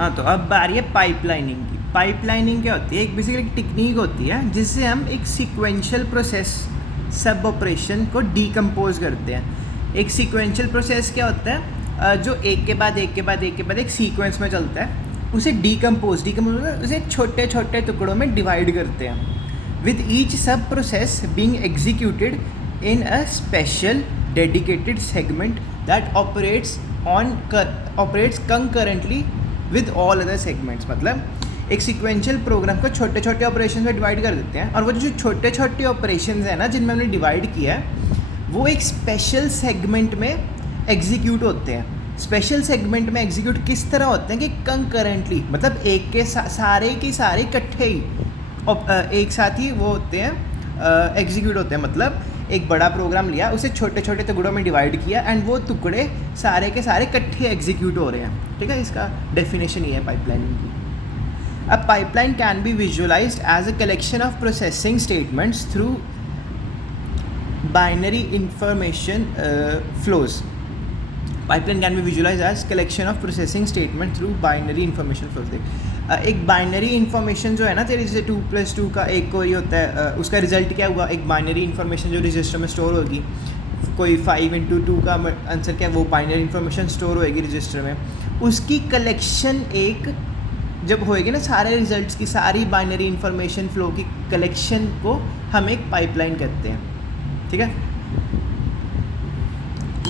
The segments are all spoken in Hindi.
हाँ, तो अब बारी है पाइपलाइनिंग की। पाइपलाइनिंग क्या होती है? एक बेसिकली एक टेक्निक होती है जिससे हम एक सीक्वेंशियल प्रोसेस सब ऑपरेशन को डीकम्पोज करते हैं। एक सीक्वेंशियल प्रोसेस क्या होता है? जो एक के बाद एक के बाद एक के बाद एक सीक्वेंस में चलता है, उसे डीकम्पोज उसे छोटे छोटे टुकड़ों में डिवाइड करते हैं, विद ईच सब process being executed in a special dedicated segment that operates concurrently with all other segments. मतलब एक सीक्वेंशियल प्रोग्राम को छोटे छोटे ऑपरेशन में डिवाइड कर देते हैं, और वो जो छोटे छोटे ऑपरेशन हैं ना जिनमें हमने डिवाइड किया है, वो एक स्पेशल सेगमेंट में एग्जीक्यूट होते हैं। स्पेशल सेगमेंट में एग्जीक्यूट किस तरह होते हैं कि कंकरेंटली, मतलब एक के सारे के सारे इकट्ठे ही एक साथ ही वो होते हैं, एग्जीक्यूट होते हैं। मतलब एक बड़ा प्रोग्राम लिया, उसे छोटे छोटे टुकड़ों में डिवाइड किया, एंड वो टुकड़े सारे के सारे इकट्ठे एग्जीक्यूट हो रहे हैं। ठीक है, इसका डेफिनेशन ये है पाइपलाइनिंग की। अब pipeline can be visualized as a collection of processing statements through binary information flows. Pipeline can be visualize as collection of processing statement through binary information flows. एक बाइनरी इन्फॉर्मेशन जो है ना तेरी, जैसे 2+2 का एक कोई होता है, उसका रिजल्ट क्या हुआ? एक बाइनरी इन्फॉर्मेशन जो रजिस्टर में स्टोर होगी। कोई 5×2 का आंसर क्या है? वो बाइनरी इन्फॉर्मेशन स्टोर होएगी रजिस्टर में। उसकी कलेक्शन एक जब होएगी ना, सारे रिजल्ट्स की सारी बाइनरी इन्फॉर्मेशन फ्लो की कलेक्शन को हम एक पाइपलाइन कहते हैं। ठीक है,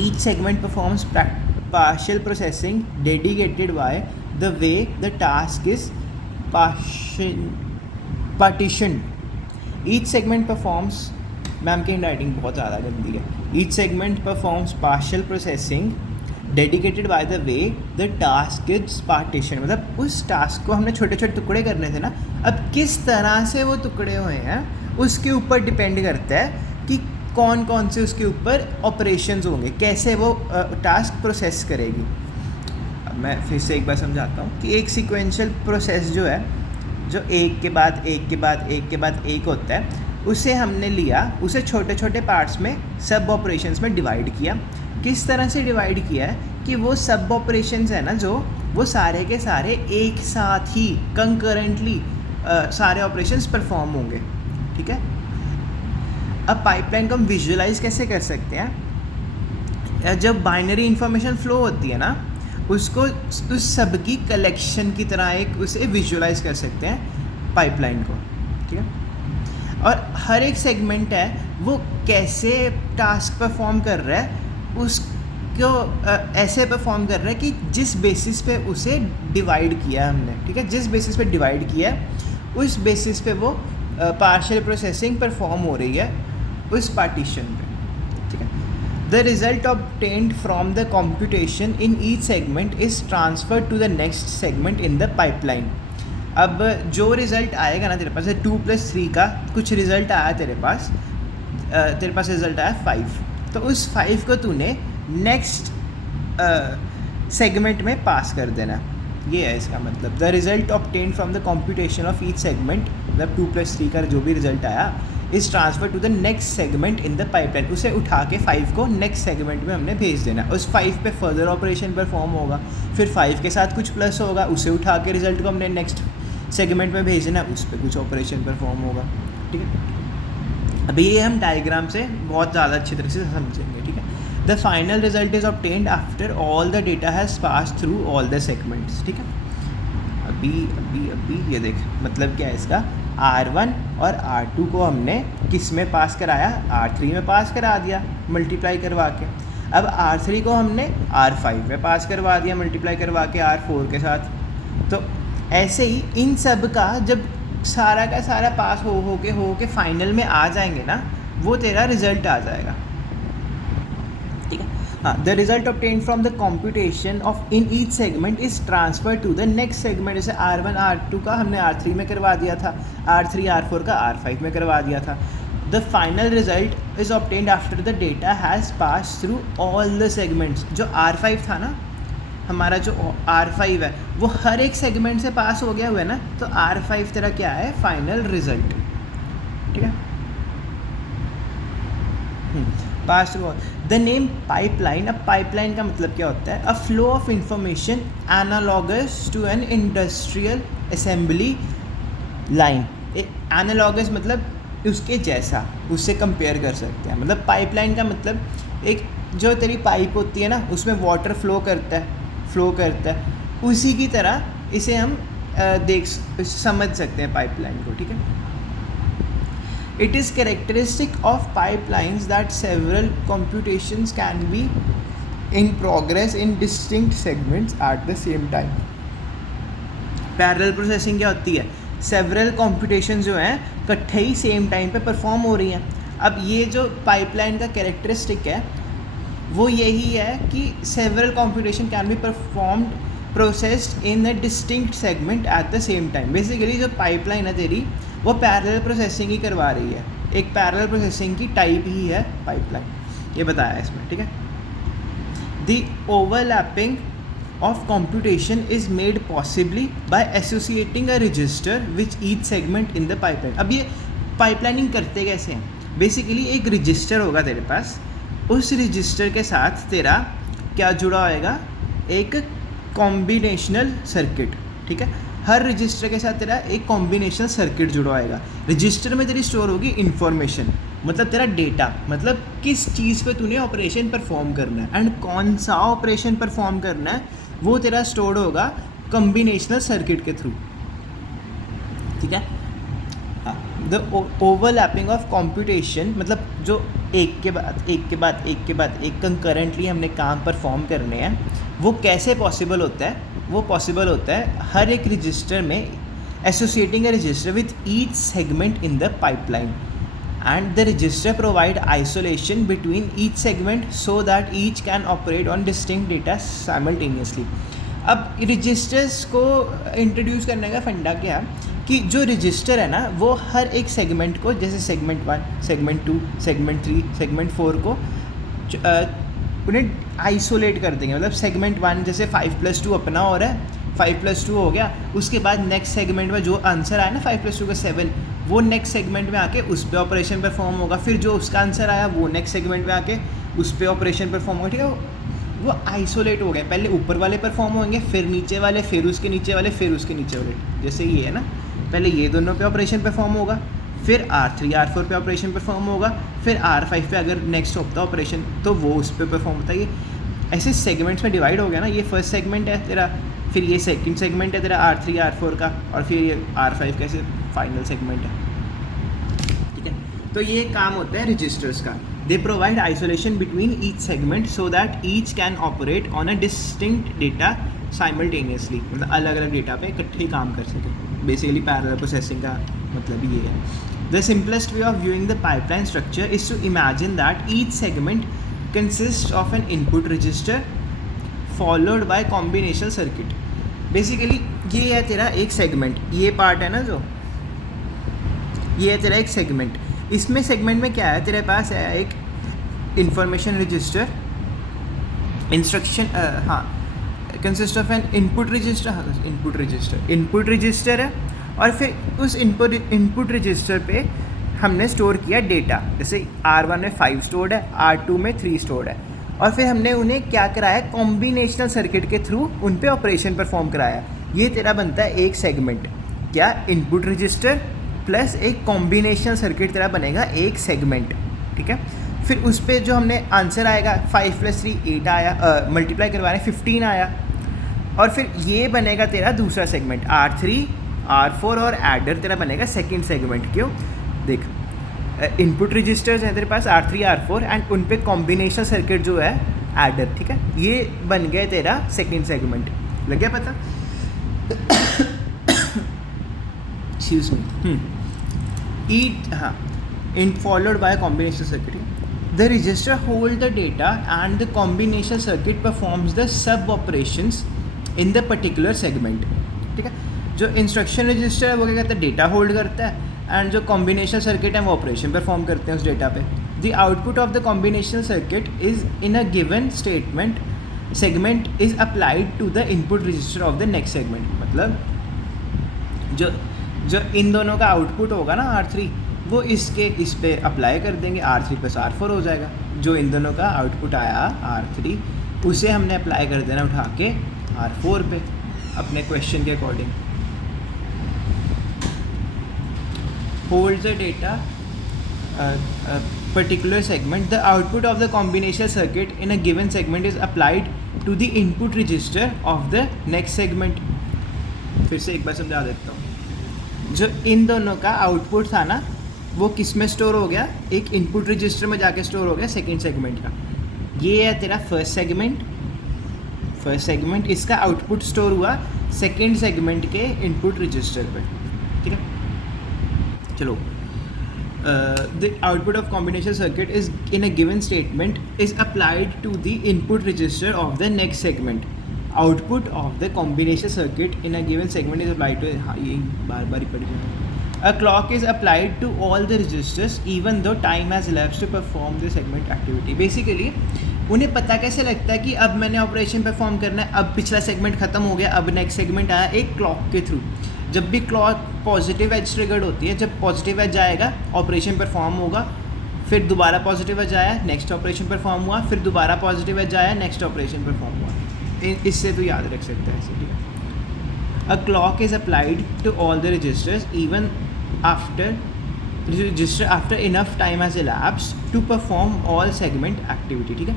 each segment performs partial processing dedicated by the way the task is partitioned. Each segment performs, ma'am की हैंडराइटिंग बहुत ज़्यादा गंदी है। Each segment performs partial processing dedicated by the way the task is partitioned. मतलब उस टास्क को हमने छोटे छोटे टुकड़े करने थे ना, अब किस तरह से वो टुकड़े हुए हैं उसके ऊपर डिपेंड करता है कि कौन कौन से उसके ऊपर ऑपरेशंस होंगे, कैसे वो टास्क प्रोसेस करेगी। अब मैं फिर से एक बार समझाता हूँ कि एक सीक्वेंशियल प्रोसेस जो है, जो एक के बाद एक के बाद एक के बाद एक होता है, उसे हमने लिया, उसे छोटे छोटे पार्ट्स में सब ऑपरेशंस में डिवाइड किया। किस तरह से डिवाइड किया है कि वो सब ऑपरेशंस है ना, जो वो सारे के सारे एक साथ ही कंकरेंटली सारे ऑपरेशंस परफॉर्म होंगे। ठीक है, अब पाइपलाइन को हम विजुअलाइज कैसे कर सकते हैं? जब बाइनरी इंफॉर्मेशन फ्लो होती है ना, उसको उस सब की कलेक्शन की तरह एक उसे विजुअलाइज कर सकते हैं पाइपलाइन को। ठीक है, और हर एक सेगमेंट है वो कैसे टास्क परफॉर्म कर रहा है, उसको ऐसे परफॉर्म कर रहा है कि जिस बेसिस पे उसे डिवाइड किया हमने। ठीक है, जिस बेसिस पे डिवाइड किया उस बेसिस पे वो पार्शियल प्रोसेसिंग परफॉर्म हो रही है उस पार्टीशन पे। ठीक है, the result obtained from the computation in each segment is transferred to the next segment in the pipeline. अब जो रिज़ल्ट आएगा ना तेरे पास, 2+3 का कुछ रिज़ल्ट आया तेरे पास रिज़ल्ट आया 5, तो उस 5 को तूने नेक्स्ट सेगमेंट में पास कर देना। ये है इसका मतलब। The result obtained from the computation of each segment, मतलब 2+3 का जो भी रिजल्ट आया, is transfer to the next segment in the pipeline. उसे उठा के 5 को नेक्स्ट सेगमेंट में हमने भेज देना। उस 5 पे फर्दर ऑपरेशन परफॉर्म होगा, फिर 5 के साथ कुछ प्लस होगा, उसे उठा के रिजल्ट को हमने नेक्स्ट सेगमेंट में भेज देना, उस पर कुछ ऑपरेशन परफॉर्म होगा। ठीक है, अभी ये हम डायग्राम से बहुत ज़्यादा अच्छी तरह से समझेंगे। ठीक है, the final result is obtained after all the data has pass through all the segments. ठीक है, अभी ये देख, मतलब क्या है इसका, R1 और R2 को हमने किस में पास कराया? R3 में पास करा दिया मल्टीप्लाई करवा के। अब R3 को हमने R5 में पास करवा दिया मल्टीप्लाई करवा के R4 के साथ। तो ऐसे ही इन सब का जब सारा का सारा पास हो के फाइनल में आ जाएंगे ना, वो तेरा रिजल्ट आ जाएगा। ठीक है, हाँ, the result obtained from the computation of in each segment is transfer to the next segment. जैसे R1 R2 का हमने R3 में करवा दिया था, R3 R4 का R5 में करवा दिया था। The final result is obtained after the data has pass through all the segments. जो R5 था ना हमारा, जो R5 है वो हर एक सेगमेंट से पास हो गया हुआ है ना, तो R5 तेरा क्या है? Final result. ठीक है, pass through the name pipeline. अब पाइपलाइन का मतलब क्या होता है? A flow of information analogous to an industrial assembly line. Analogous मतलब उसके जैसा, उससे कंपेयर कर सकते हैं. मतलब पाइपलाइन का मतलब एक जो तेरी पाइप होती है ना, उसमें वाटर फ्लो करता है, उसी की तरह इसे हम समझ सकते हैं पाइपलाइन को. ठीक है. It is characteristic of pipelines that several computations can be in progress in distinct segments at the same time. Parallel processing क्या होती है? Several computations जो हैं इकट्ठे ही सेम टाइम पे परफॉर्म हो रही हैं. अब ये जो पाइपलाइन का कैरेक्टरिस्टिक है वो यही है कि several computation can be performed processed in a distinct segment at the same time. Basically जो पाइपलाइन है तेरी वो पैरेलल प्रोसेसिंग ही करवा रही है. एक पैरेलल प्रोसेसिंग की टाइप ही है पाइपलाइन, ये बताया है इसमें. ठीक है. The overlapping of computation is made possibly by associating a register which each segment in the pipeline. अब ये पाइपलाइनिंग करते कैसे हैं? बेसिकली एक रजिस्टर होगा तेरे पास, उस रजिस्टर के साथ तेरा क्या जुड़ा होएगा? एक कॉम्बिनेशनल सर्किट. ठीक है. हर रजिस्टर के साथ तेरा एक कॉम्बिनेशनल सर्किट जुड़ा होएगा. रजिस्टर में तेरी स्टोर होगी इन्फॉर्मेशन, मतलब तेरा डेटा, मतलब किस चीज़ पे तूने ऑपरेशन परफॉर्म करना है एंड कौन सा ऑपरेशन परफॉर्म करना है वो तेरा स्टोर होगा कॉम्बिनेशनल सर्किट के थ्रू. ठीक है. द ओवरलैपिंग ऑफ कंप्यूटेशन मतलब जो एक के बाद एक कंकरेंटली हमने काम परफॉर्म करने हैं, वो कैसे पॉसिबल होता है? वो पॉसिबल होता है हर एक रजिस्टर में associating a register with each segment in the pipeline and the register provide isolation between each segment so that each can operate on distinct data simultaneously. अब रजिस्टर्स को इंट्रोड्यूस करने का फंडा क्या है कि जो रजिस्टर है ना वो हर एक सेगमेंट को, जैसे सेगमेंट 1, सेगमेंट 2, सेगमेंट 3, सेगमेंट 4 को उन्हें आइसोलेट कर देंगे. मतलब सेगमेंट 1 जैसे 5+2 अपना हो रहा है, 5+2 हो गया, उसके बाद नेक्स्ट सेगमेंट में जो आंसर आया ना 5+2 का 7, वो नेक्स्ट सेगमेंट में आके उस पर ऑपरेशन परफॉर्म होगा. फिर जो उसका आंसर आया वो नेक्स्ट सेगमेंट में आके उस पर ऑपरेशन परफॉर्म होगा. ठीक है. वो आइसोलेट हो गए. पहले ऊपर वाले परफॉर्म होंगे, फिर नीचे वाले, फिर उसके नीचे वाले, फिर उसके नीचे वाले. जैसे ये है ना, पहले ये दोनों पे ऑपरेशन परफॉर्म होगा, फिर R3 R4 पे ऑपरेशन परफॉर्म होगा, फिर R5 पे अगर नेक्स्ट होता है ऑपरेशन तो वो उस पर परफॉर्म होता है. ये ऐसे सेगमेंट्स में डिवाइड हो गया ना. ये फर्स्ट सेगमेंट है तेरा, फिर ये सेकंड सेगमेंट है तेरा R3 R4 का, और फिर ये R5 का ऐसे फाइनल सेगमेंट है. ठीक है. तो ये काम होता है रजिस्टर्स का. They provide isolation between each segment so that each can operate on a distinct data simultaneously. मतलब अलग अलग डेटा पे इकट्ठे काम कर सके. बेसिकली पैरेलल प्रोसेसिंग का मतलब ये है. The simplest way of viewing the pipeline structure is to imagine that each segment consist of an input register followed by combinational circuit. Basically ये है तेरा एक सेगमेंट, ये पार्ट है ना जो, ये है तेरा एक सेगमेंट. इसमें सेगमेंट में क्या है तेरे पास है? एक information register, instruction consist of an input register है, और फिर उस इनपुट रजिस्टर पे हमने स्टोर किया डेटा. जैसे R1 में 5 स्टोर्ड है, R2 में 3 स्टोर्ड है, और फिर हमने उन्हें क्या कराया? कॉम्बिनेशनल सर्किट के थ्रू उन पे ऑपरेशन परफॉर्म कराया. ये तेरा बनता है एक सेगमेंट. क्या? इनपुट रजिस्टर प्लस एक कॉम्बिनेशनल सर्किट तेरा बनेगा एक सेगमेंट. ठीक है. फिर उस पर जो हमने आंसर आएगा 5+3 8 आया, मल्टीप्लाई करवा रहे 15 आया, और फिर ये बनेगा तेरा दूसरा सेगमेंट R3 R4, और एडर तेरा बनेगा सेकंड सेगमेंट. क्यों? देख, इनपुट रजिस्टर्स हैं तेरे पास R3 R4 एंड उन पे कॉम्बिनेशन सर्किट जो है एडर. ठीक है. ये बन गया तेरा सेकंड सेगमेंट. लग गया पता? Excuse me. In followed by combination circuit. The register hold the data and the combination circuit performs the sub operations in the particular segment. ठीक है. जो इंस्ट्रक्शन रजिस्टर है वो क्या करता है? डेटा होल्ड करता है, एंड जो कॉम्बिनेशन सर्किट है वो ऑपरेशन परफॉर्म करते हैं उस डेटा पे. The output of the combinational circuit is in a given segment is applied to the input register of the next segment. मतलब जो इन दोनों का आउटपुट होगा ना R3, वो इस पे अप्लाई कर देंगे, R3 + R4 हो जाएगा. जो इन दोनों का आउटपुट आया R3, उसे हमने अप्लाई कर देना उठा के R4 पे अपने क्वेश्चन के according. Holds the data particular segment. The output of the combination circuit in a given segment is applied to the input register of the next segment. फिर से एक बार समझा देता हूँ. जो इन दोनों का आउटपुट था ना, वो किस में स्टोर हो गया, एक इनपुट रजिस्टर में जाके स्टोर हो गया सेकेंड सेगमेंट का. ये है तेरा फर्स्ट सेगमेंट, इसका आउटपुट स्टोर हुआ सेकेंड सेगमेंट के इनपुट रजिस्टर पे. ठीक है, चलो. The output of combination circuit is in a given statement is applied to the input register of the next segment. Output of the combination circuit in a given segment is applied to, हाँ ये बार ही पढ़ी. A clock is applied to all the registers even though time has elapsed to perform the segment activity. Basically उन्हें पता कैसे लगता है कि अब मैंने ऑपरेशन परफॉर्म करना है, अब पिछला सेगमेंट ख़त्म हो गया, अब नेक्स्ट सेगमेंट आया, एक क्लॉक के थ्रू. जब भी क्लॉक पॉजिटिव एज ट्रिगर्ड होती है, जब पॉजिटिव एज आएगा ऑपरेशन परफॉर्म होगा, फिर दोबारा पॉजिटिव एज आया, नेक्स्ट ऑपरेशन परफॉर्म हुआ, फिर दोबारा पॉजिटिव एज आया, नेक्स्ट ऑपरेशन परफॉर्म हुआ. इससे तो याद रख सकता है ऐसे. ठीक है. A clock is applied to all the registers even after enough time has elapsed to perform all segment activity. ठीक है.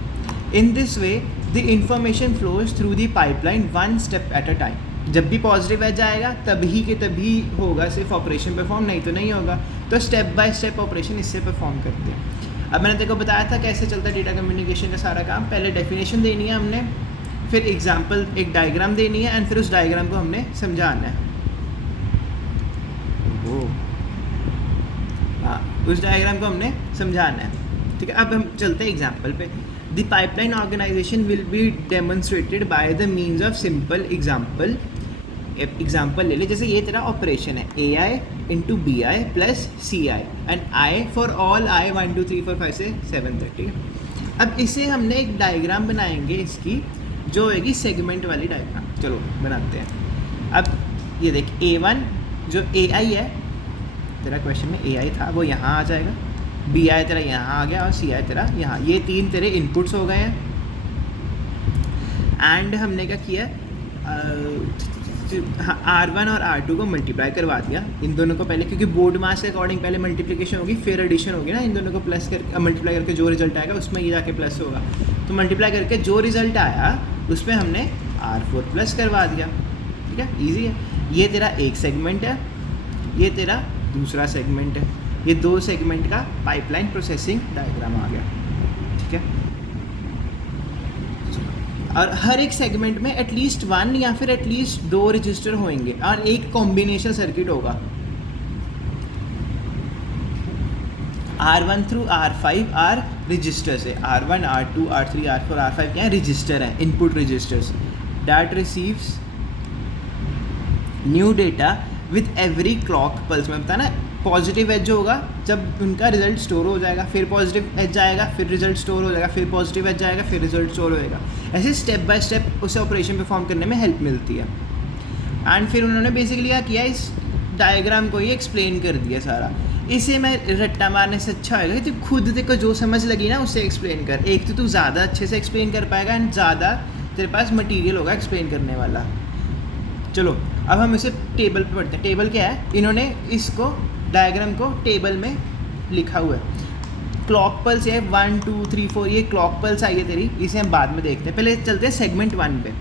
In this way the information flows through the pipeline one step at a time. जब भी पॉजिटिव एज आएगा तभी के तभी होगा सिर्फ ऑपरेशन परफॉर्म, नहीं तो नहीं होगा. तो स्टेप बाय स्टेप ऑपरेशन इससे परफॉर्म करते हैं. अब मैंने तेरे को बताया था कैसे चलता है डेटा कम्युनिकेशन का सारा काम. पहले डेफिनेशन देनी है हमने, फिर एग्जाम्पल एक डायग्राम देनी है, एंड फिर उस डायग्राम को हमने समझाना है. हाँ, उस डायग्राम को हमने समझाना है. ठीक है, अब हम चलते हैं एग्जाम्पल पे. The pipeline organization will be demonstrated by the means of simple example. Example ले ले, जैसे ये तेरा ऑपरेशन है AI into BI plus CI and I for all I 1 2 3 4 5 से 7 तक. ठीक है. अब इसे हमने एक डायग्राम बनाएंगे इसकी, जो होगी सेगमेंट वाली डायग्राम. चलो बनाते हैं. अब ये देख A1 जो AI है, तेरा क्वेश्चन में AI था, वो यहाँ आ जाएगा. BI तेरा यहाँ आ गया और CI तेरा यहाँ. ये तीन तेरे इनपुट्स हो गए हैं. एंड हमने क्या किया, R1 और R2 को मल्टीप्लाई करवा दिया इन दोनों को पहले, क्योंकि बोर्ड मास के अकॉर्डिंग पहले मल्टीप्लिकेशन होगी फिर एडिशन होगी ना. इन दोनों को प्लस कर मल्टीप्लाई करके जो रिजल्ट आएगा उसमें ये जाके प्लस होगा. तो मल्टीप्लाई करके जो रिजल्ट आया उसमें हमने R4 प्लस करवा दिया. ठीक है, ईजी है. ये तेरा एक सेगमेंट है, ये तेरा दूसरा सेगमेंट है. ये दो सेगमेंट का पाइपलाइन प्रोसेसिंग डायग्राम आ गया. ठीक है. और हर एक सेगमेंट में एटलीस्ट 1 या फिर एटलीस्ट 2 रजिस्टर होंगे और एक कॉम्बिनेशन सर्किट होगा. R1 through R5 are registers है. R1 R2 R3 R4 R5 क्या है, रजिस्टर है, input registers. That receives new data with every clock pulse. में बताना पॉजिटिव एज होगा जब उनका रिजल्ट स्टोर हो जाएगा, फिर पॉजिटिव एज आएगा, फिर रिजल्ट स्टोर हो जाएगा, फिर पॉजिटिव एज आएगा, फिर रिजल्ट स्टोर होएगा. ऐसे स्टेप बाय स्टेप उसे ऑपरेशन परफॉर्म करने में हेल्प मिलती है. एंड फिर उन्होंने बेसिकली क्या किया, इस डायग्राम को ही एक्सप्लेन कर दिया सारा. इसे मैं रट्टा मारने से अच्छा होगा कि तू खुद देखो जो समझ लगी ना उसे एक्सप्लेन कर. एक तो तू ज़्यादा अच्छे से एक्सप्लेन कर पाएगा एंड ज़्यादा तेरे पास मटीरियल होगा एक्सप्लेन करने वाला. चलो अब हम इसे टेबल पे पढ़ते हैं. टेबल क्या है, इन्होंने इसको डायग्राम को टेबल में लिखा हुआ है. क्लॉक पल्स है 1 2 3 4, ये क्लॉक पल्स आई है तेरी, इसे हम बाद में देखते हैं. पहले चलते हैं सेगमेंट 1 पे.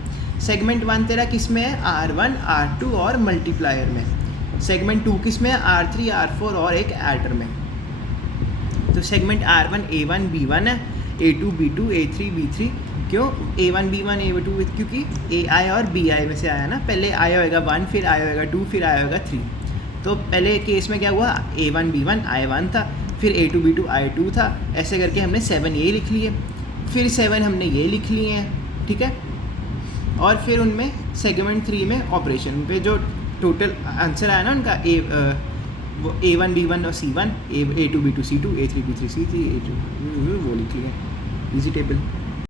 सेगमेंट 1 तेरा किस में है, R1 R2 और मल्टीप्लायर में. सेगमेंट 2 किस में है, R3 R4 और एक एडर में. तो सेगमेंट R1 A1 B1 है, A2 B2 A3 B3. क्यों A1 B1 A2, क्योंकि AI और BI में से आया ना. पहले आया होगा 1, फिर आया होगा 2, फिर आया होगा 3. तो पहले केस में क्या हुआ, A1 B1 I1 था, फिर A2 B2 I2 था. ऐसे करके हमने 7 ये लिख लिए, फिर 7 हमने ये लिख लिए हैं. ठीक है. और फिर उनमें सेगमेंट 3 में ऑपरेशन पे जो टोटल आंसर आया ना उनका वो A1 B1 और C1, A2 B2 C2 A3 B3 C3 A2 वो लिख लिए. Easy table.